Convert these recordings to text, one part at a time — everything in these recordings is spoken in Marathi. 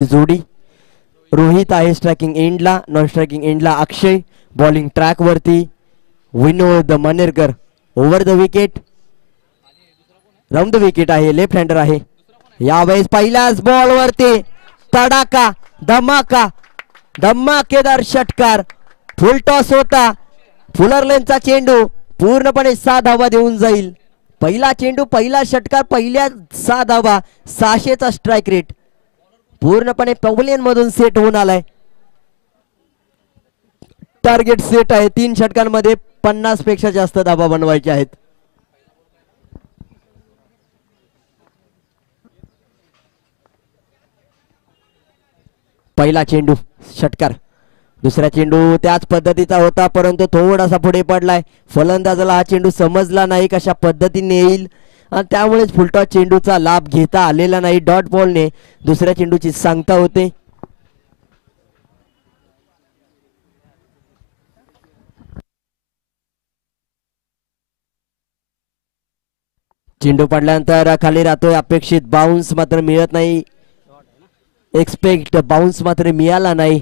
जोडी रोहित आहे स्ट्रायकिंग एंडला, नॉन स्ट्रायकिंग एंडला अक्षय, बॉलिंग ट्रॅक वरती Vinod Manerkar. Over the wicket, round the wicket आहे, लेफ्ट हँडर आहे. यावेळेस पहिल्याच बॉल वरती तडाका, धमाका, धमाकेदार षटकार. फुल टॉस होता, फुलर लेनचा चेंडू पूर्णपणे 6 धावा देऊन जाईल. पहिला चेंडू, पहिला षटकार, पहिल्या 6 धावा, 600चा स्ट्राइक रेट पूर्णपणे पवेलियन मधून सेट होऊन आलाय. टार्गेट सेट आहे, 3 षटकांमध्ये 50 पेक्षा जास्त धावा बनवायच्या आहेत. पहिला चेंडू षटकार, दुसरा चेंडू त्याच पद्धतीचा होता परंतु थोडासा पुढे पडलाय. फलंदाजाला हा चेंडू समजला नाही कशा पद्धतीने येईल आणि त्यामुळेच फुलटॉस चेंडूचा लाभ घेता आलेला नाही. डॉट बॉलने दुसऱ्या चेंडूची सांगता होते. चेंडू पडल्यानंतर खाली राहतोय, अपेक्षित बाउन्स मात्र मिळत नाही. एक्सपेक्ट बाउन्स मात्र मिळाला नाही.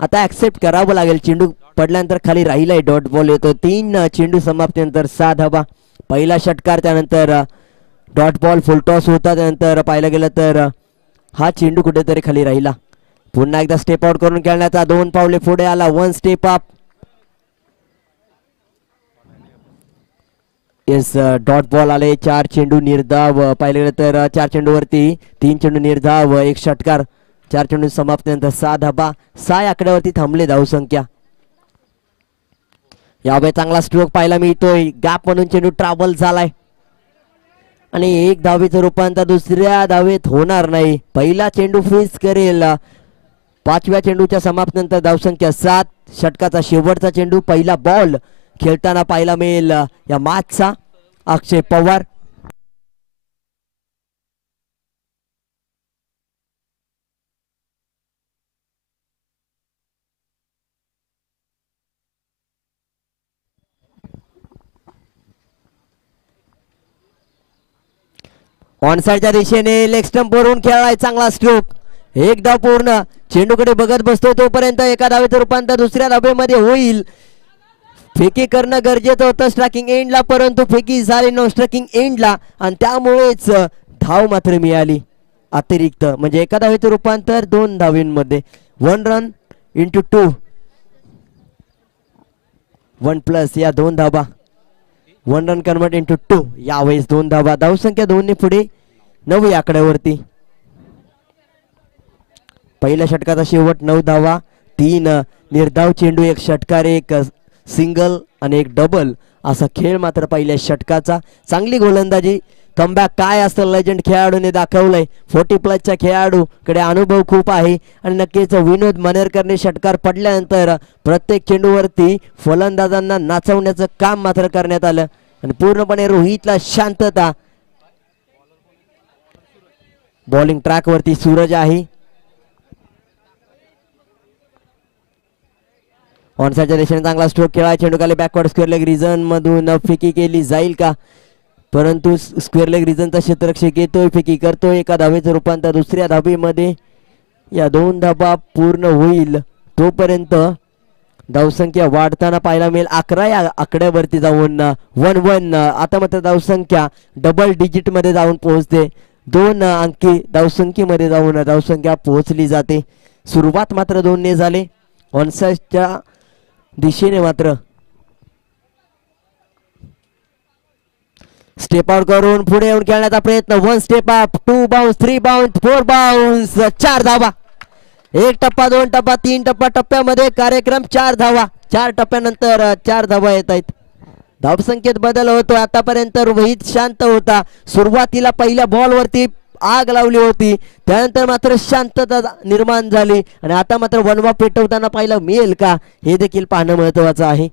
आता ऍक्सेप्ट करावं लागेल. चेंडू पडल्यानंतर खाली राहिलाय, डॉट बॉल येतो. 3 चेंडू समाप्तीनंतर 6 धावा. पहिला षटकार, त्यानंतर डॉट बॉल, फुलटॉस होता, त्यानंतर पाहायला गेलं तर हा चेंडू कुठेतरी खाली राहिला. पुन्हा एकदा स्टेप आउट करून खेळण्याचा 2 पावले पुढे आला. 1 step up. Yes, dot ball आले. 4 चेंडू निर्धाव. पाहिलं गेलं तर 4 चेंडूवरती 3 चेंडू निर्धाव, 1 षटकार. 4 चेंडू समाप्तीनंतर 6 धाबा. 6 आकड्यावरती थांबले धावसंख्या. यावेळी चांगला स्ट्रोक पाहायला मिळतोय. गॅप म्हणून चेंडू ट्रॅव्हल झालाय आणि 1 धावेचं रूपांतर दुसऱ्या धावेत होणार नाही. पहिला चेंडू फ्रीज करेल. 5व्या चेंडूच्या समाप्तीनंतर धावसंख्या 7. षटकाचा शेवटचा चेंडू, पहिला बॉल खेळताना पाहायला मिळेल या मॅचचा अक्षय पवार. ऑनसाइडच्या दिशेने लेग स्टंप वरून खेळलाय. चांगला स्ट्रोक, 1 धाव पूर्ण. चेंडूकडे बघत बसतो तोपर्यंत एका धावेचं रूपांतर दुसऱ्या धावेमध्ये होईल. फेकी करणं गरजेचं होतं स्ट्रायकिंग एंडला, परंतु फेकी झाली नॉन स्ट्रायकिंग एंडला आणि त्यामुळेच धाव मात्र मिळाली अतिरिक्त. म्हणजे एका धावेचं रूपांतर 2 धावेंमध्ये. 1 रन इंटू 2, 1 प्लस या 2 धावा. 1 रन कन्वर्ट इंटू 2. यावेळेस 2 धावा. धावसंख्या 2 ने पुढे 9 या आकड्यावरती. पहिल्या षटकाचा शेवट 9 धावा. 3 निर्धाव चेंडू, 1 षटकार, 1 सिंगल आणि 1 डबल असा खेळ मात्र पहिल्या षटकाचा. चांगली गोलंदाजी, कमबॅक काय असतं लेजंड खेळाडूने दाखवलंय. 40+ खेळाडूकडे अनुभव खूप आहे आणि नक्कीच विनोद मनेरकरने षटकार पडल्यानंतर प्रत्येक चेंडूवरती फलंदाजांना नाचवण्याचं काम मात्र करण्यात आलं आणि पूर्णपणे रोहितला शांतता. बॉलिंग ट्रॅक वरती सूरज आहे. ऑनसाइडच्या दिशेने चांगला स्ट्रोक खेळा. चेंडू खाली बॅकवर्ड स्क्वेअर लेग रिजन मधून फेकी केली जाईल का, परंतु स्क्वेअर लेग रिजनचा क्षेत्ररक्षक येतोय, फेकी करतोय. एका धावेचं रूपांतर दुसऱ्या धावेमध्ये. या 2 धावा पूर्ण होईल तोपर्यंत धावसंख्या वाढताना पाहायला मिळेल. 11 या आकड्यावरती जाऊन 1-1. आता मात्र धावसंख्या डबल डिजिट मध्ये जाऊन पोहोचते. 2 अंकी धावसंख्येमध्ये जाऊन धावसंख्या पोहोचली जाते. सुरुवात मात्र 2 ने झाले. ऑनसाइडच्या दिशेने मात्र स्टेप आउट करून पुढे येऊन खेळण्याचा प्रयत्न. 1 step up, 2 bounce, 3 bounce, 4 bounce, 4 धावा. 1 टप्पा, 2 टप्पा, 3 टप्पा, टप्प्यामध्ये कार्यक्रम 4 धावा. 4 टप्प्यानंतर 4 धावा येत आहेत. धावसंख्येत बदल होतो. आतापर्यंत रोहित शांत होता. सुरुवातीला पहिल्या बॉलवरती आग लावली होती, त्यानंतर मात्र शांतता निर्माण झाली आणि आता मात्र वनवा पेटवताना पाहायला मिळेल का हे देखील पाहणं महत्वाचं आहे.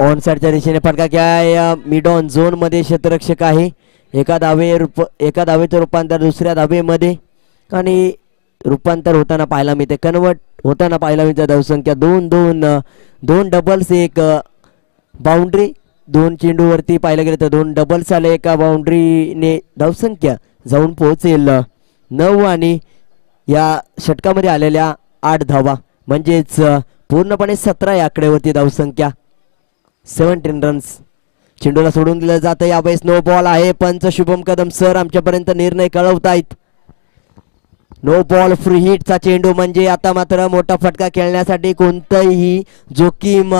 ऑनसाइडच्या दिशेने फटका काय, मिड ऑन झोन मध्ये क्षेत्ररक्षक आहे. एका धावेचं रूपांतर दुसऱ्या धावेमध्ये आणि रूपांतर होताना पाहायला मिळते, कन्वर्ट होताना पाहायला मिळते. धावसंख्या 2 डबल्स, एक बाउंड्री. 2 चेंडूवरती पाहायला गेलं तर 2 डबल्स आले, एका बाउंड्रीने धावसंख्या जाऊन पोहोचेल 9 आणि या षटकामध्ये आलेल्या 8 धावा, म्हणजेच पूर्णपणे 17 या आकड्यावरती धावसंख्या, 17 रन्स. चेंडूला सोडून दिलं जातं. यावेळेस नो बॉल आहे. पंच शुभम कदम सर आमच्यापर्यंत निर्णय कळवतायत. नो बॉल, फ्री हिटचा चेंडू, म्हणजे आता मात्र मोठा फटका खेळण्यासाठी कोणताही जोखीम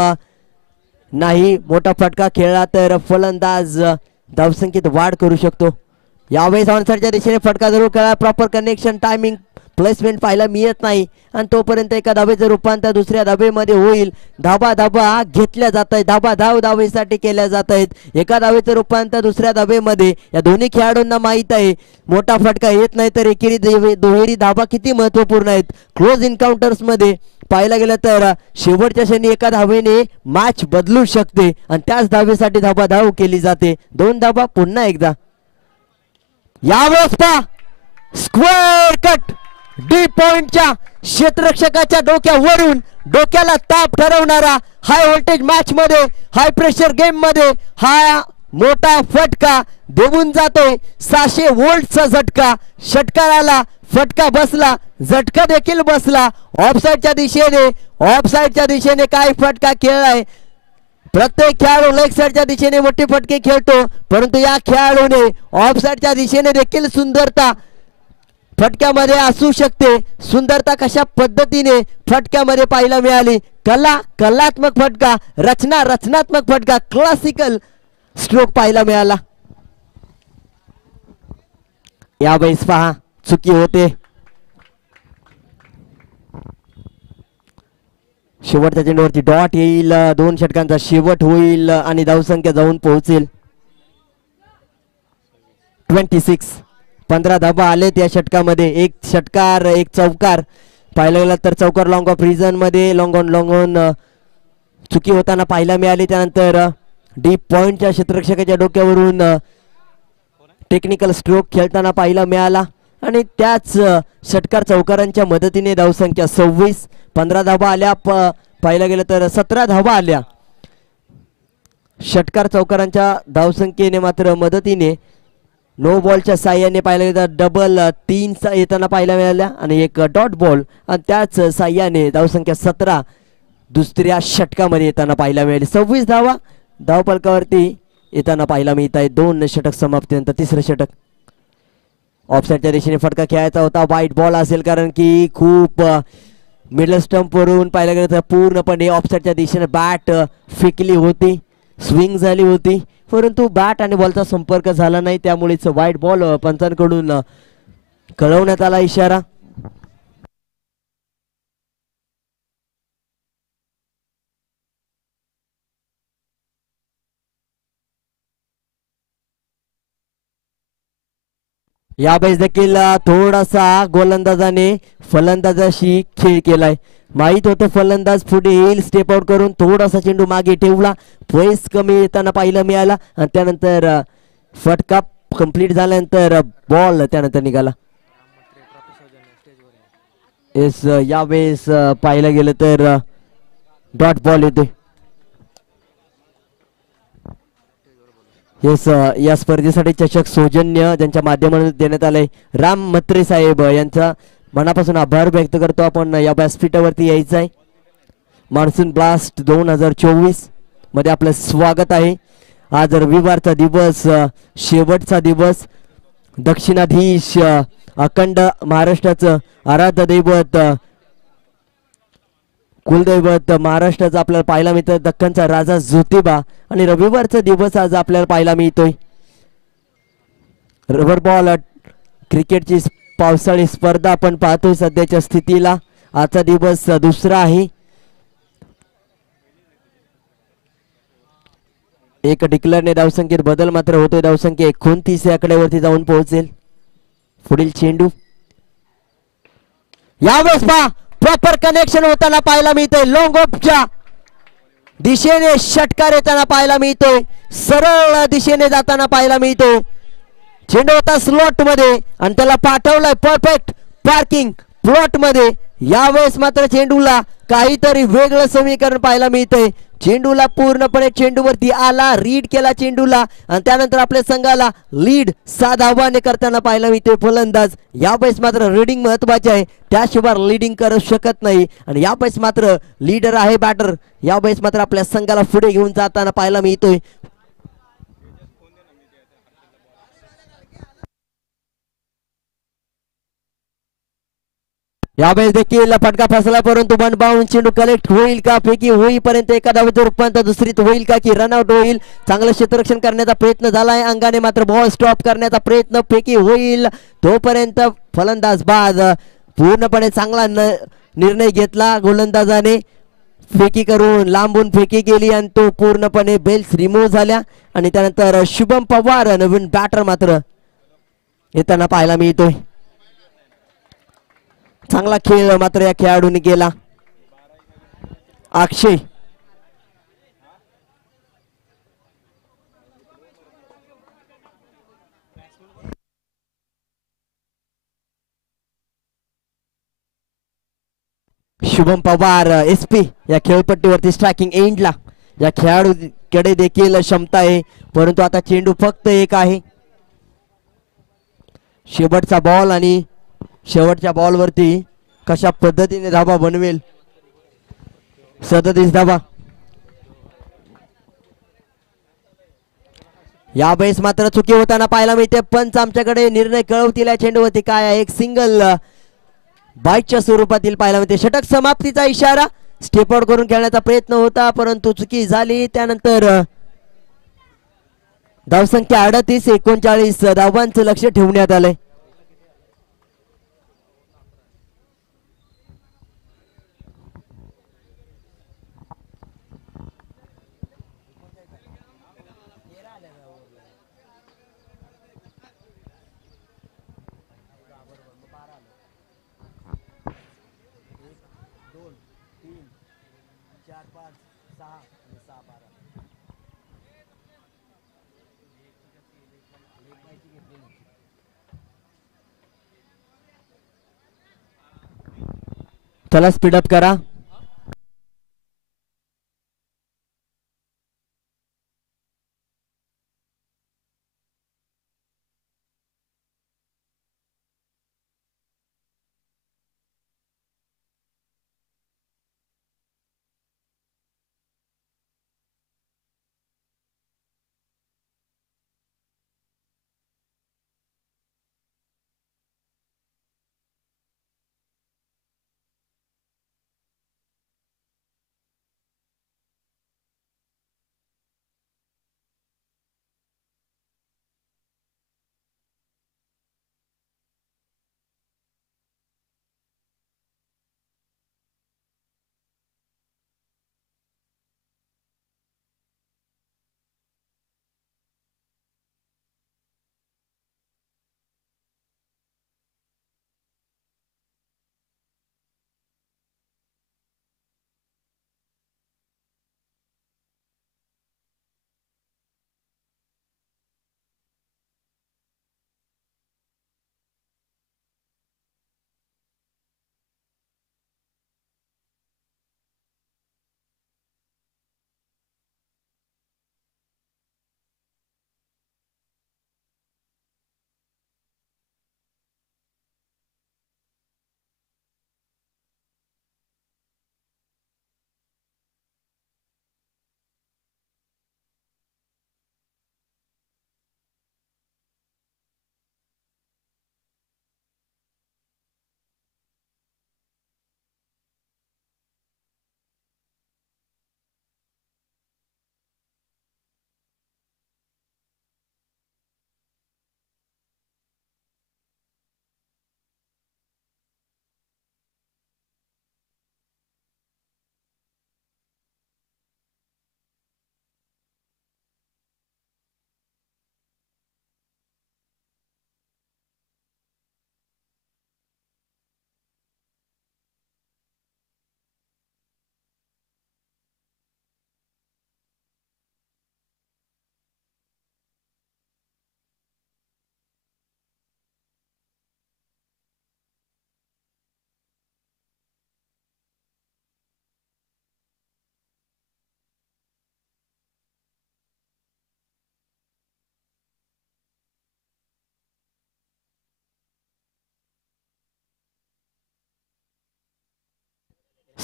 नाही. मोठा फटका खेळला तर फलंदाज धावसंख्येत वाढ करू शकतो. यावेळेस ऑनसाइडच्या दिशेने फटका जरूर खेळा. प्रॉपर कनेक्शन, टायमिंग, प्लेसमेंट पाहायला मिळत नाही आणि तोपर्यंत एका धावेचं रूपांतर दुसऱ्या धावेमध्ये होईल. धाबा घेतल्या जात आहेत, धावेसाठी केल्या जात आहेत. एका धावेचं रूपांतर दुसऱ्या धावेमध्ये. या दोन्ही खेळाडूंना माहीत आहे मोठा फटका येत नाही तर एकेरी दुहेरी धाबा किती महत्वपूर्ण आहेत. क्लोज इन्काउंटर्स मध्ये पाहायला गेलं तर शेवटच्या क्षणी एका धावेने मॅच बदलू शकते आणि त्याच धावेसाठी धाव केली जाते. 2 धाबा पुन्हा एकदा. यावेळेस पहा स्क्वेअर कट, डी पॉइंटच्या क्षेत्ररक्षकाच्या डोक्यावरून डोक्याला ताप ठरवणारा हाय व्होल्टेज मॅच मध्ये, हाय प्रेशर गेम मध्ये हा मोठा फटका देऊन जातोय. 600 व्होल्टचा झटका. षटकाराला फटका बसला, झटका देखील बसला. ऑफसाइडच्या दिशेने काय फटका खेळलाय. प्रत्येक खेळाडू लेग साइडच्या दिशेने मोठे फटके खेळतो, परंतु या खेळाडूने ऑफसाइडच्या दिशेने देखील सुंदरता फटक्यामध्ये असू शकते. सुंदरता कशा पद्धतीने फटक्यामध्ये पाहायला मिळाली. कलात्मक फटका, रचनात्मक फटका, क्लासिकल स्ट्रोक पाहायला मिळाला. यावेळेस पहा चुकी होते. शेवटच्या चेंडूवरती डॉट येईल. 2 षटकांचा शेवट होईल आणि धावसंख्या जाऊन पोहोचेल 26. 15 धाबा आलेत या षटकामध्ये. एक षटकार, एक चौकार पाहायला गेला तर चौकार लॉंग ऑफ रिझन मध्ये लॉंग ऑन चुकी होताना पाहायला मिळाली. त्यानंतर डीप पॉइंटच्या क्षेत्ररक्षकाच्या डोक्यावरून टेक्निकल स्ट्रोक खेळताना पाहायला मिळाला आणि त्याच षटकार चौकारांच्या मदतीने धावसंख्या 26. 15 धाबा आल्या. पाहायला गेलं तर 17 धाबा आल्या. षटकार चौकारांच्या धावसंख्येने मात्र मदतीने नो बॉलच्या साह्याने पाहायला गेलं डबल 3 येताना पाहायला मिळाल्या आणि एक डॉट बॉल आणि त्याच साह्याने धावसंख्या 17 दुसऱ्या षटकामध्ये येताना पाहायला मिळाली. 26 धावा धावफलकावरती येताना पाहायला मिळत आहे. 2 षटक समाप्तीनंतर तिसरं षटक. ऑफसाइडच्या दिशेने फटका खेळायचा होता. वाईट बॉल असेल कारण की खूप मिडल स्टंप वरून पाहायला गेलं तर पूर्णपणे ऑफसाइडच्या दिशेने बॅट फेकली होती, स्विंग झाली होती, परंतु बॅट आणि बॉलचा संपर्क झाला नाही, त्यामुळेच वाईट बॉल पंचांकडून कळवण्यात आला इशारा. यावेळेस देखील थोडासा गोलंदाजाने फलंदाजाशी खेळ केलाय. माहित होतं फलंदाज पुढे येईल, स्टेप आउट करून थोडासा चेंडू मागे ठेवला, पैस कमी येताना पाहायला मिळाला आणि त्यानंतर फटका कंप्लीट झाल्यानंतर बॉल त्यानंतर निघाला. यावेळेस पाहायला गेलं तर डॉट बॉल येते. या स्पर्धेसाठी चषक सौजन्य ज्यांच्या माध्यमातून देण्यात आलंय राम म्हात्रे साहेब यांचा मनापासून आभार व्यक्त करतो. आपण या व्यासपीठावरती यायचं आहे. मान्सून ब्लास्ट 2024 मध्ये आपलं स्वागत आहे. आज रविवारचा दिवस, शेवटचा दिवस. दक्षिणाधीश, अखंड महाराष्ट्राचं आराध्य दैवत, कुलदैवत महाराष्ट्राचं आपल्याला पाहायला मिळतं दख्खनचा राजा ज्योतिबा आणि रविवारचा दिवस आज आपल्याला पाहायला मिळतोय. रबर बॉल क्रिकेटची पावसाळी स्पर्धा आपण पाहतोय सध्याच्या स्थितीला. आजचा दिवस दुसरा आहे. एक डिक्लेअरने धावसंख्येत बदल मात्र होतोय. धावसंख्या 29 या आकड्यावरती जाऊन पोहोचेल. पुढील चेंडू यावेळेस पहा प्रॉपर कनेक्शन होताना पाहायला मिळतोय. लॉंग ऑफच्या दिशेने षटकार येताना पाहायला मिळतोय. सरळ दिशेने जाताना पाहायला मिळतोय. चेंडू होता स्लॉट मध्ये आणि त्याला पाठवलाय. परफेक्ट पार्किंग, प्लॉट मध्ये यावेळेस मात्र चेंडूला काहीतरी वेगळं समीकरण पाहायला मिळतंय. चेंडूला पूर्णपणे चेंडूवरती आला, रीड केला चेंडूला आणि त्यानंतर आपल्या संघाला लीड 6 धावाने करताना पाहायला मिळते फलंदाज. यावेळेस मात्र रीडिंग महत्वाचे आहे, त्याशिवाय लीडिंग करू शकत नाही आणि यावेळेस मात्र लीडर आहे बॅटर. यावेळेस मात्र आपल्या संघाला पुढे घेऊन जाताना पाहायला मिळतोय. यावेळेस देखील फटका फसला, परंतु वन बाउंड चेंडू कलेक्ट होईल का, फेकी होईपर्यंत एका धावेचं रूपांतर दुसरीत होईल का की रनआउट होईल. चांगलं क्षेत्ररक्षण करण्याचा प्रयत्न झालाय अंगाने, मात्र बॉल स्टॉप करण्याचा प्रयत्न, फेकी होईल तोपर्यंत फलंदाज बाद. पूर्णपणे चांगला निर्णय घेतला गोलंदाजाने, फेकी करून लांबून फेकी गेली आणि तो पूर्णपणे बेल्स रिमूव्ह झाल्या आणि त्यानंतर शुभम पवार नवीन बॅटर मात्र येताना पाहायला मिळतोय. चांगला खेळ मात्र या खेळाडूने केला. अक्षय शुभम पवार एसपी या खेळपट्टीवरती स्ट्रायकिंग एंडला. या खेळाडूकडे देखील क्षमता आहे, परंतु आता चेंडू फक्त एक आहे. शेवटचा बॉल आणि शेवटच्या बॉलवरती कशा पद्धतीने धाबा बनवेल. 37 धाबा. यावेळेस मात्र चुकी होताना पाहायला मिळते. पंच आमच्याकडे निर्णय कळवतील या चेंडूवरती काय आहे. एक सिंगल बाईटच्या स्वरूपातील पाहायला मिळते. षटक समाप्तीचा इशारा. स्टेप आउट करून खेळण्याचा प्रयत्न होता, परंतु चुकी झाली. त्यानंतर धावसंख्या 38, 39 धावांचं लक्ष ठेवण्यात आलंय. चला स्पीडअप करा.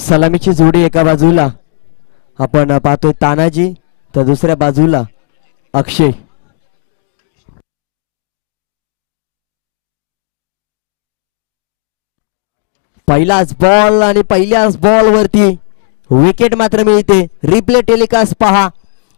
सलामीची जोडी एका बाजूला आपण पाहतोय तानाजी, तर दुसऱ्या बाजूला अक्षय. पहिलाच बॉल आणि पहिल्याच बॉल वरती विकेट मात्र मिळते. रिप्ले टेलिकास्ट पहा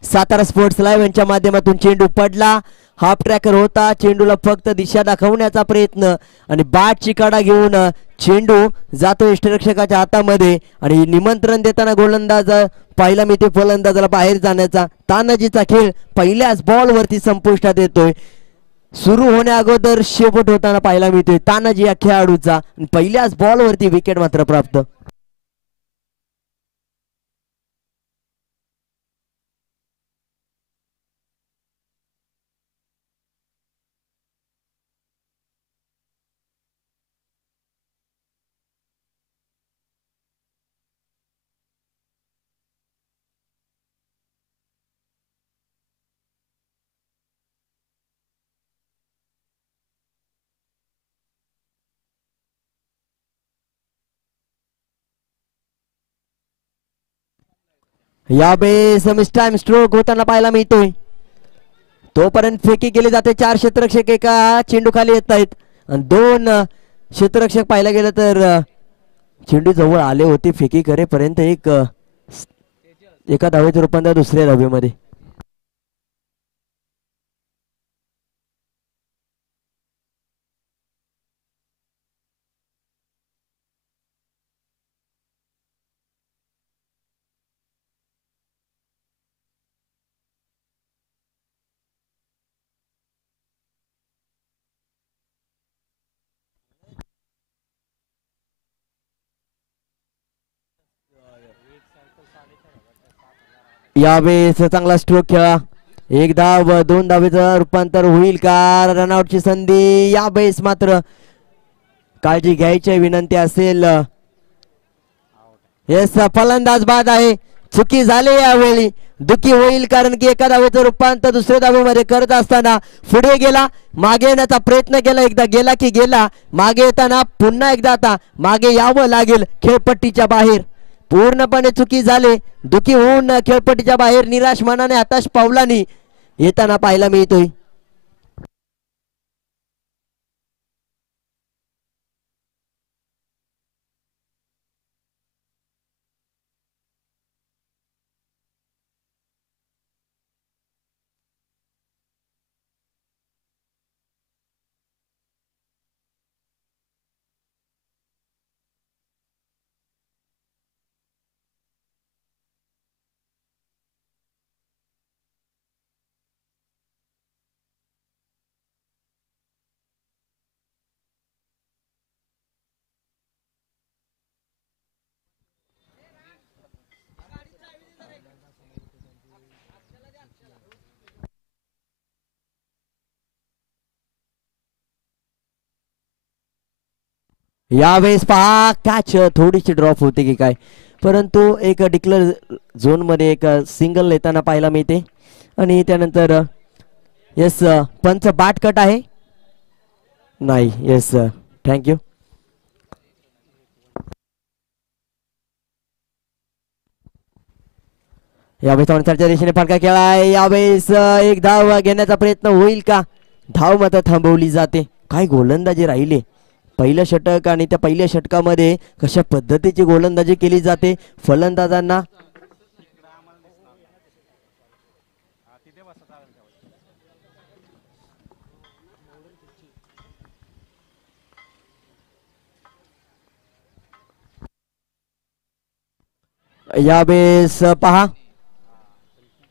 सातारा स्पोर्ट्स लाईव्ह यांच्या माध्यमातून. चेंडू पडला, हाफ ट्रॅकर होता, चेंडूला फक्त दिशा दाखवण्याचा प्रयत्न आणि बॅटची कडा घेऊन चेंडू जातो यष्टिरक्षकाच्या हातामध्ये आणि निमंत्रण देताना गोलंदाज पाहिला मी ते फलंदाजाला बाहेर जाण्याचा. तानाजीचा खेळ पहिल्याच बॉल वरती संपुष्टात येतोय. सुरू होण्या अगोदर शेवट होताना पाहायला मिळतोय तानाजी या खेळाडूचा. पहिल्याच बॉल वरती विकेट मात्र प्राप्त. यावेळेस मिसटाइम स्ट्रोक होताना पाहायला मिळतोय. तोपर्यंत फेकी केली जाते. 4 क्षेत्ररक्षक एका चेंडू खाली येत आहेत आणि 2 क्षेत्ररक्षक पाहायला गेलं तर चेंडू जवळ आले होते फेकी करेपर्यंत. एका धावेचं रूपांतर दुसऱ्या धावेमध्ये. यावेळेस चांगला स्ट्रोक खेळा. 1 धाव 2 धावेचं रूपांतर होईल का? रनआउटची संधी. यावेळेस मात्र काळजी घ्यायची विनंती असेल. येस फलंदाज बाद आहे. चुकी झाली यावेळी. दुखी होईल कारण की एका धावेचं रूपांतर दुसऱ्या धावेमध्ये करत असताना पुढे गेला, मागे येण्याचा प्रयत्न केला. एकदा गेला की गेला. मागे येताना पुन्हा एकदा आता मागे यावं लागेल. खेळपट्टीच्या बाहेर पूर्णपणे चुकी झाले. दुखी होऊन खेळपट्टीच्या बाहेर निराश मनाने हताश पावलांनी येताना पाहायला मिळतोय. यावेळेस पहा कॅच थोडीशी ड्रॉप होते की काय, परंतु एक डिक्लेअर झोन मध्ये एक सिंगल येताना पाहायला मिळते आणि त्यानंतर येस पंच बॅट कट आहे नाही. Yes thank you. यावेळेस तोंडसारच्या दिशेने फटका खेळाय. यावेळेस 1 धाव घेण्याचा प्रयत्न होईल का? धाव मात्र थांबवली जाते. काय गोलंदाजी राहिले पहिलं षटक आणि त्या पहिल्या षटकामध्ये कशा पद्धतीची गोलंदाजी केली जाते फलंदाजांना. यावेळेस पहा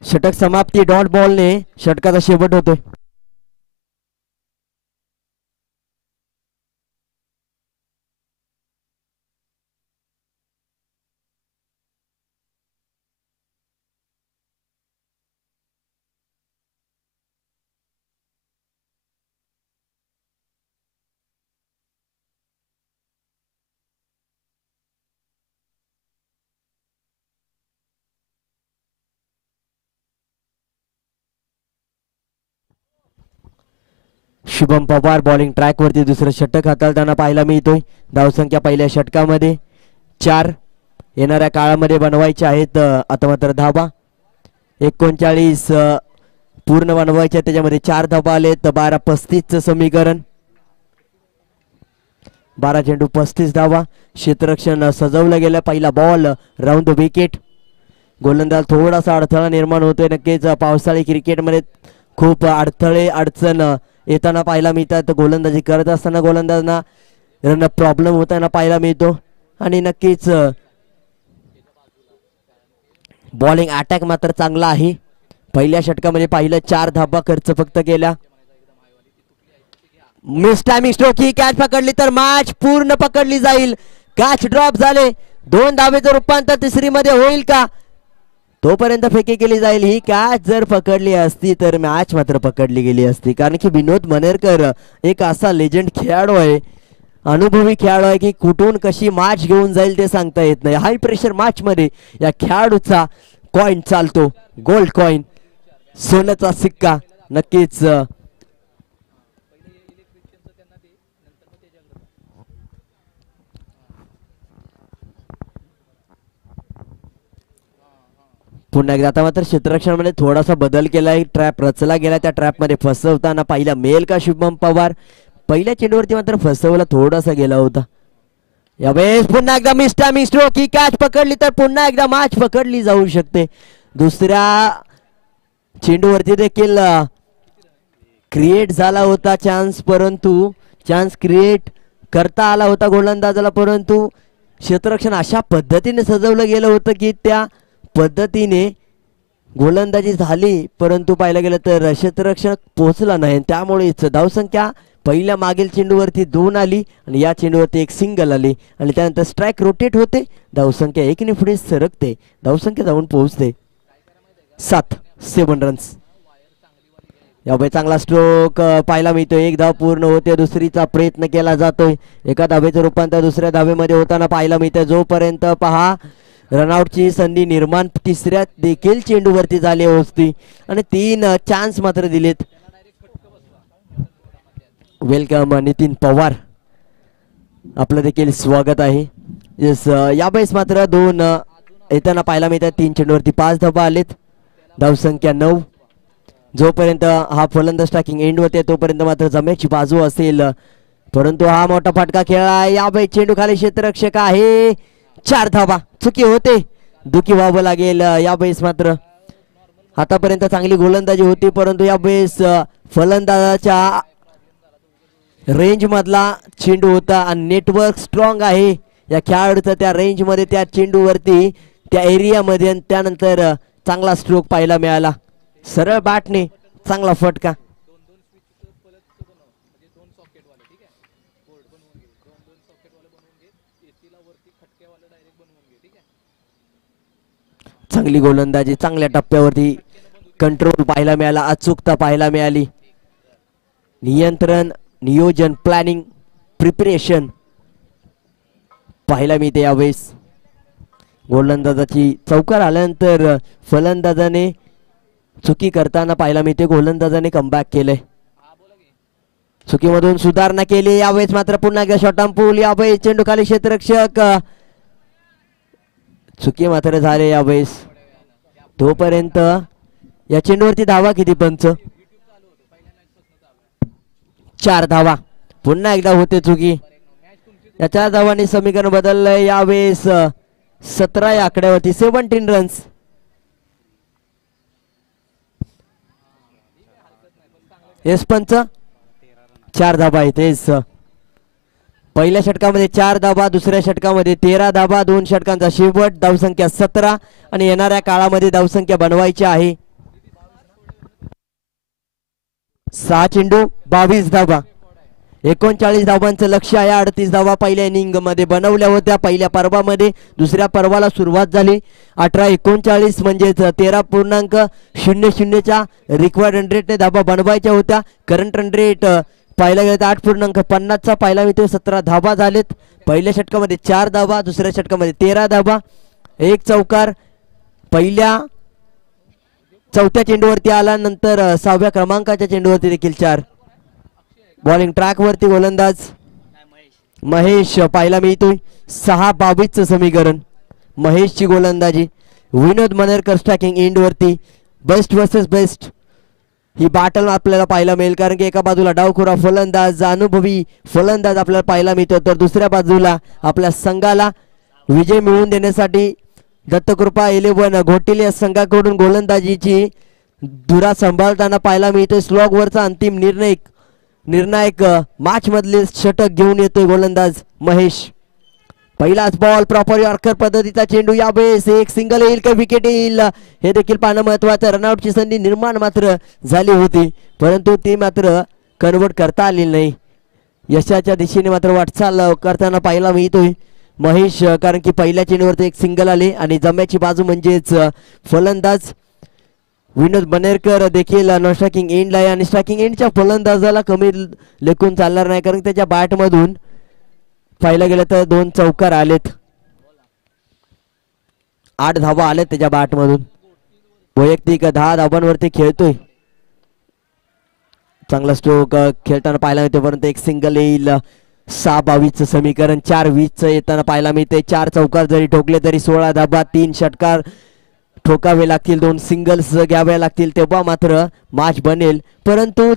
षटक समाप्ती डॉट बॉलने षटकाचा शेवट होतोय. शुभम पवार बॉलिंग ट्रॅक वरती दुसरं षटक हाताळताना पाहायला मिळतोय. धावसंख्या पहिल्या षटकामध्ये 4. येणाऱ्या काळामध्ये बनवायचे आहेत आता मात्र धाबा 39 पूर्ण बनवायचे, त्याच्यामध्ये 4 धाबा आले तर 12-35 समीकरण. 12 चेंडू 35 धावा. क्षेत्ररक्षण सजवलं गेलं. पहिला बॉल राऊंड द विकेट. गोलंदाज थोडासा अडथळा निर्माण होतोय. नक्कीच पावसाळी क्रिकेटमध्ये खूप अडथळे अडचण येताना पाहायला मिळतात. गोलंदाजी करत असताना गोलंदाजांना रन प्रॉब्लेम होताना पाहायला मिळतो. आणि नक्कीच बॉलिंग अटॅक मात्र चांगला आहे. पहिल्या षटकामध्ये पाहिलं 4 धाबा खर्च फक्त केल्या. Miss timing stroke. ही कॅच पकडली तर मॅच पूर्ण पकडली जाईल. कॅच ड्रॉप झाले. 2 धावेचं रूपांतर तिसरी मध्ये होईल का, तोपर्यंत फेकी केली जाईल. ही कॅच जर पकडली असती तर मॅच मात्र पकडली गेली असती, कारण की विनोद मनेरकर एक असा लेजंड खेळाडू आहे, अनुभवी खेळाडू आहे की कुठून कशी मॅच घेऊन जाईल ते सांगता येत नाही. हाय प्रेशर मॅच मध्ये या खेळाडूचा कॉइन चालतो. गोल्ड कॉइन, सोन्याचा सिक्का. नक्कीच पुन्हा एकदा आता मात्र क्षेत्ररक्षणामध्ये थोडासा बदल केलाय. ट्रॅप रचला गेला. त्या ट्रॅप मध्ये फसवताना पाहिला मेल का शुभम पवार. पहिल्या चेंडूवरती मात्र फसवला थोडासा गेला होता. यावेळेस पुन्हा एकदा मिस टायमिंग स्ट्रोक. ही कॅच पकडली तर पुन्हा एकदा मॅच पकडली जाऊ शकते. दुसऱ्या चेंडूवरती देखील क्रिएट झाला होता चान्स, परंतु चान्स क्रिएट करता आला होता गोलंदाजाला, परंतु क्षेत्ररक्षण अशा पद्धतीने सजवलं गेलं होतं की त्या पद्धतीने गोलंदाजी झाली, परंतु पाहायला गेलं तर क्षेत्ररक्षण पोहोचला नाही. त्यामुळेच धावसंख्या पहिल्या मागील चेंडूवरती 2 आली आणि या चेंडूवरती 1 सिंगल आली आणि त्यानंतर स्ट्राइक रोटेट होते. धावसंख्या 1 ने पुढे सरकते. धावसंख्या जाऊन पोहोचते 7 रन्स. यावेळी चांगला स्ट्रोक पाहायला मिळतोय. 1 धाव पूर्ण होते. दुसरीचा प्रयत्न केला जातोय. एका धावेचं रूपांतर दुसऱ्या धावेमध्ये होताना पाहायला मिळतंय. जोपर्यंत पहा रनआउटची संधी निर्माण तिसऱ्या देखील चेंडूवरती झाली होती आणि 3 चान्स मात्र दिलेत. वेलकम नितीन पवार, आपलं देखील स्वागत आहे. यस, यावेळेस मात्र 2 येताना पाहायला मिळतात. 3 चेंडूवरती 5 धाबा आलेत. धावसंख्या 9. जोपर्यंत हा फलंदाज स्ट्रायकिंग एंड होते तोपर्यंत मात्र जमेची बाजू असेल, परंतु हा मोठा फटका खेळला. यावेळी चेंडू खाली क्षेत्ररक्षक आहे. 4 धाबा. चुकी होते, दुखी व्हावं लागेल. यावेळेस मात्र आतापर्यंत चांगली गोलंदाजी होती, परंतु यावेळेस फलंदाजाच्या रेंज मधला चेंडू होता आणि नेटवर्क स्ट्रॉंग आहे या खेळाडूचा त्या रेंज मध्ये, त्या चेंडूवरती, त्या एरिया मध्ये. आणि त्यानंतर चांगला स्ट्रोक पाहायला मिळाला. सरळ बॅटने चांगला फटका. चांगली गोलंदाजी, चांगल्या टप्प्यावरती कंट्रोल पाहायला मिळाला, अचूकता पाहायला मिळाली. नियंत्रण, नियोजन, प्लॅनिंग, प्रिपरेशन पाहायला मिळते. यावेळेस गोलंदाजाची चौकार आल्यानंतर फलंदाजाने चुकी करताना पाहायला मिळते. गोलंदाजाने कमबॅक केले, चुकीमधून सुधारणा केली. यावेळेस मात्र पुन्हा एकदा शॉर्ट आर्म पूल. यावेळेस चेंडू खाली क्षेत्ररक्षक. चुकी मात्र झाले यावेळेस. तोपर्यंत या चेंडूवरती धावा किती पंच? 4 धावा. पुन्हा एकदा होते चुकी. या 4 धावांनी समीकरण बदललंय. यावेळेस 17 या आकड्यावरती 17 रन्स. येस पंच, 4 धाबा आहेत. पहिल्या षटकामध्ये 4 धाबा, दुसऱ्या षटकामध्ये 13 धाबा. 2 षटकांचा शेवट. धावसंख्या 17 आणि येणाऱ्या काळामध्ये धावसंख्या बनवायची आहे 6 चेंडू 22 धाबा. 39 धावांचं लक्ष आहे. 38 धावा पहिल्या इनिंग मध्ये बनवल्या होत्या पहिल्या पर्वामध्ये. दुसऱ्या पर्वाला सुरुवात झाली 18-39 म्हणजेच 13.00च्या रिक्वायर्ड रन रेटने धाबा बनवायच्या होत्या. करंट रन रेट पाहायला गेलं तर 8.50चा पाहायला मिळतो. 17 धाबा झालेत. पहिल्या षटकामध्ये 4 धाबा, दुसऱ्या षटकामध्ये 13 धाबा. 1 चौकार पहिल्या 4थ्या चेंडूवरती आला. नंतर 6व्या क्रमांकाच्या चेंडूवरती देखील 4. बॉलिंग ट्रॅक वरती गोलंदाज महेश पाहायला मिळतोय. 6-22 समीकरण. महेशची गोलंदाजी. विनोद मनेरकर स्ट्रायकिंग एंड वरती. बेस्ट वर्सेस बेस्ट ही बॅटल आपल्याला पाहायला मिळेल, कारण की एका बाजूला डावखुरा फलंदाज, अनुभवी फलंदाज आपल्याला पाहायला मिळतो, तर दुसऱ्या बाजूला आपल्या संघाला विजय मिळवून देण्यासाठी दत्तकृपा 11 घोटील या संघाकडून गोलंदाजीची धुरा सांभाळताना पाहायला मिळतोय. स्लॉग वरचा अंतिम निर्णायक मॅच मधले षटक घेऊन येतोय गोलंदाज महेश. पहिलाच बॉल प्रॉपर यॉर्कर पद्धतीचा चेंडू. यावेळेस एक सिंगल येईल का विकेट येईल हे देखील पाहणं महत्वाचं. रनआउटची संधी निर्माण मात्र झाली होती, परंतु ती मात्र कन्वर्ट करता आली नाही. यशाच्या दिशेने मात्र वाटचाल करताना पाहायला मिळतोय महेश, कारण की पहिल्या चेंडूवरती एक सिंगल आले आणि जम्याची बाजू म्हणजेच फलंदाज विनोद मनेरकर देखील नॉन स्ट्रायकिंग एंडला आहे. आणि स्ट्रायकिंग एंडच्या फलंदाजाला कमी लेखून चालणार नाही, कारण त्याच्या बॅटमधून पाहायला गेलं तर 2 चौकार आलेत, 8 धावा आलेत त्याच्या बॅटमधून. वैयक्तिक 10 धावांवरती खेळतोय. चांगला स्ट्रोक खेळताना पाहायला मिळते, परंतु एक सिंगल येईल. 6-22 समीकरण 4-20 येताना पाहायला मिळते. 4 चौकार जरी ठोकले तरी 16 धाबा, 3 षटकार ठोकावे लागतील, 2 सिंगल्स घ्यावे लागतील, तेव्हा मात्र मॅच बनेल. परंतु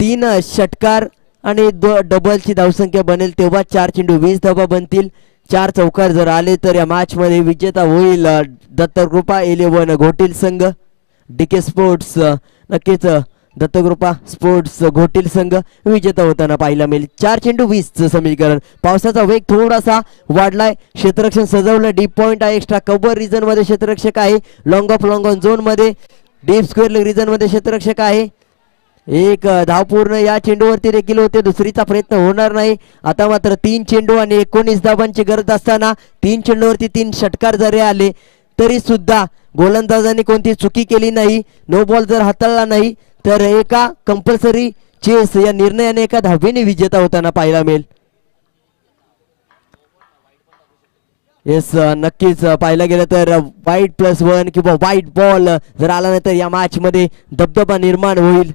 3 षटकार आणि डबलची धावसंख्या बनेल, तेव्हा 4 चेंडू 20 धाबा बनतील. 4 चौकार जर आले तर या मॅच मध्ये विजेता होईल दत्तकृपा 11 घोटील संघ. डीके स्पोर्ट्स नक्कीच दत्तकृपा स्पोर्ट्स घोटील संघ विजेता होताना पाहायला मिळेल. 4 चेंडू 20 समीकरण. पावसाचा वेग थोडासा वाढलाय. क्षेत्ररक्षण सजवलं. डीप पॉइंट आहे. एक्स्ट्रा कव्हर रिजन मध्ये क्षेत्ररक्षक आहे. Long of long on zone मध्ये डीप स्क्वेअर रिजन मध्ये क्षेत्ररक्षक आहे. एक धाव पूर्ण या चेंडूवरती देखील होते. दुसरीचा प्रयत्न होणार नाही. आता मात्र 3 चेंडू आणि 19 धावांची गरज असताना 3 चेंडूवरती 3 षटकार जरी आले तरी सुद्धा गोलंदाजांनी कोणती चुकी केली नाही. नो बॉल जर हाताळला नाही तर एका कंपल्सरी चेस या निर्णयाने एका धावेने विजेता होताना पाहायला मिळेल. येस, नक्कीच पाहायला गेलं तर वाईट +1 किंवा वाईट बॉल जर आला नाही तर या मॅच मध्ये दबदबा निर्माण होईल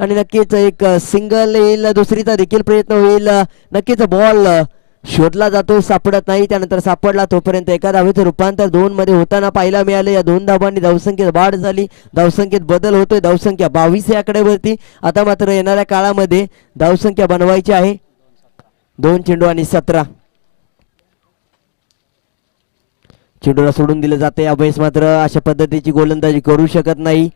आणि नक्कीच एक सिंगल येईल. दुसरीचा देखील प्रयत्न होईल. नक्कीच बॉल शोधला जातो, सापडत नाही. त्यानंतर सापडला तोपर्यंत एका धावेचं रूपांतर 2 मध्ये होताना पाहायला मिळाले. या 2 धावांनी धावसंख्येत वाढ झाली. धावसंख्येत बदल होतोय. धावसंख्या 22 या आकड्यावरती. आता मात्र येणाऱ्या काळामध्ये धावसंख्या बनवायची आहे. 2 चेंडू आणि 17. चेंडूला सोडून दिले जाते. यावेळेस मात्र अशा पद्धतीची गोलंदाजी करू शकत नाही.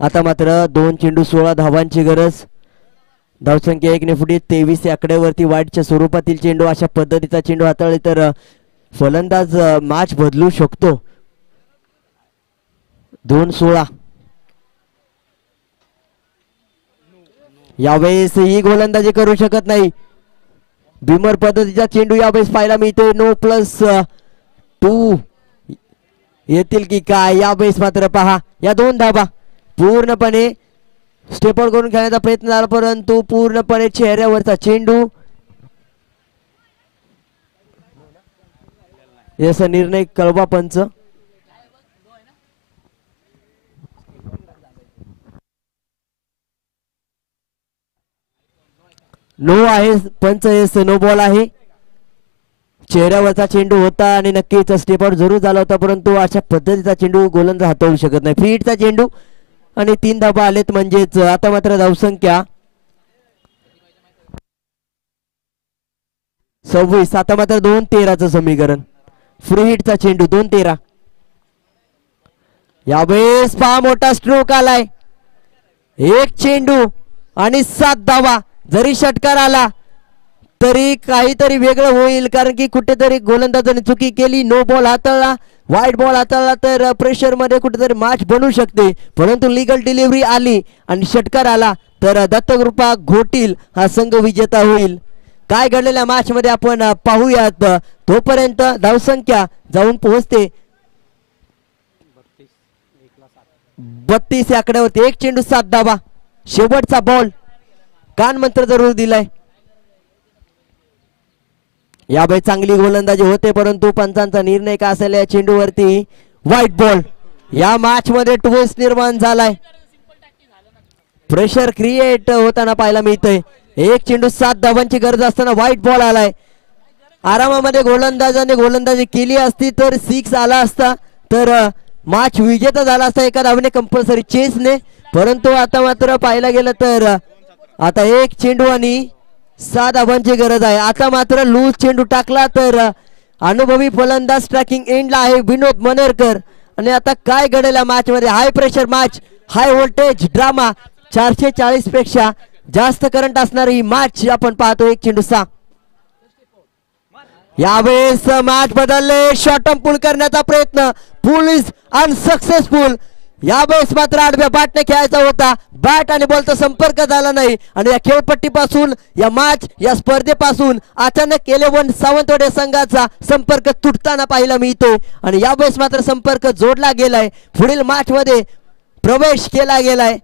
आता मात्र 2 चेंडू 16 धावांची गरज. धावसंख्या 1 ने फुटीत 23 या आकड्यावरती. वाईटच्या स्वरूपातील चेंडू. अशा पद्धतीचा चेंडू हाताळले तर फलंदाज मॅच बदलू शकतो. 2-16. यावेळेस ही गोलंदाजी करू शकत नाही. बिमर पद्धतीचा चेंडू यावेळेस पाहायला मिळतोय. नो +2 येतील की काय. यावेळेस मात्र पहा या 2 धावा पूर्णपणे स्टेप आउट करून खेळण्याचा प्रयत्न झाला, परंतु पूर्णपणे चेहऱ्यावरचा चेंडू. याचा निर्णय कळवा पंच. नो आहे पंच. येस, नो बॉल आहे. चेहऱ्यावरचा चेंडू होता आणि नक्कीच स्टेप आउट जरूर झाला होता, परंतु अशा पद्धतीचा चेंडू गोलंदाज हाताळू शकत नाही. फीटचा चेंडू आणि 3 धाबा आलेत, म्हणजेच आता मात्र धावसंख्या 26. आता मात्र 2-13चं समीकरण. फ्री हिटचा चेंडू 2-13. यावेळेस पहा मोठा स्ट्रोक आलाय. 1 चेंडू आणि 7 धावा. जरी षटकार आला तरी काहीतरी वेगळं होईल, कारण की कुठेतरी गोलंदाजाने चुकी केली. नो बॉल हाताळला, वाईट बॉल हाताळला तर प्रेशर मध्ये कुठेतरी मॅच बनू शकते, परंतु लीगल डिलिव्हरी आली आणि षटकार आला तर दत्तकृपा घोटील हा संघ विजेता होईल. काय घडलेल्या मॅच मध्ये आपण पाहूयात. तोपर्यंत धावसंख्या जाऊन पोहोचते 32 या आकड्यावरती. 1 चेंडू 7 धावा. शेवटचा बॉल कान मंत्र जरूर दिलाय. यावेळी चांगली गोलंदाजी होते, परंतु पंचांचा निर्णय का असेल या चेंडूवरती. White ball. या मॅच मध्ये ट्विस्ट निर्माण झालाय. प्रेशर क्रिएट होताना पाहायला मिळतंय. 1 चेंडू 7 धावांची गरज असताना व्हाईट बॉल आलाय. आरामामध्ये गोलंदाजाने गोलंदाजी केली असती तर 6 आला असता, तर मॅच विजेता झाला असता एका धावने कंपल्सरी चेसने. परंतु आता मात्र पाहायला गेलं तर आता एक चेंडू आणि 6 धावांची गरज आहे. आता मात्र लूज चेंडू टाकला तर अनुभवी फलंदाज स्ट्रायकिंग एंडला आहे विनोद मनेरकर. आणि आता काय घडेल या मॅच मध्ये? High pressure match, high voltage drama, 440 पेक्षा जास्त करंट असणारी ही मॅच आपण पाहतो. एक चेंडू 6. यावेळेस मॅच बदलले, शॉर्ट पुल करण्याचा प्रयत्न, पुल इज अनसक्सेसफुल. यावेळेस मात्र आडव्या बॅटने खेळायचा होता, बॅट आणि बॉलचा संपर्क झाला नाही आणि या खेळपट्टीपासून, या मॅच, या स्पर्धेपासून अचानक 11 सावंतवाडी संघाचा संपर्क तुटताना पाहायला मिळतो. आणि यावेळेस मात्र संपर्क जोडला गेलाय, पुढील मॅच मध्ये प्रवेश केला गेलाय.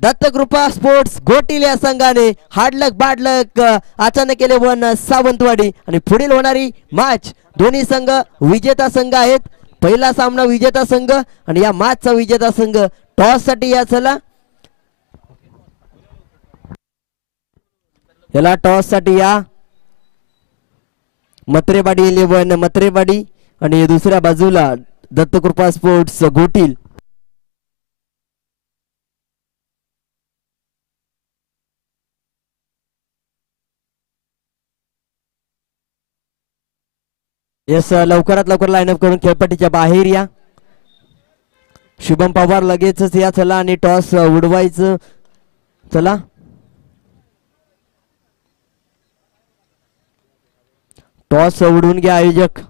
दत्तकृपा स्पोर्ट्स घोटील या संघाने हार्डलक बॅडलक अचानक 11 सावंतवाडी. आणि पुढील होणारी मॅच, दोन्ही संघ विजेता संघ आहेत. पहिला सामना विजेता संघ आणि या मॅचचा विजेता संघ टॉस साठी या. चला याला टॉस साठी या. मत्रेवाडी 11 मत्रेवाडी आणि दुसऱ्या बाजूला दत्तकृपा स्पोर्ट्स घोटील. यस, लवकरात लवकर लाईनअप करून खेळपट्टीच्या बाहेर या. शुभम पवार लगेचच या. चला आणि टॉस उडवायचं. चला टॉस उडवून घ्या आयोजक.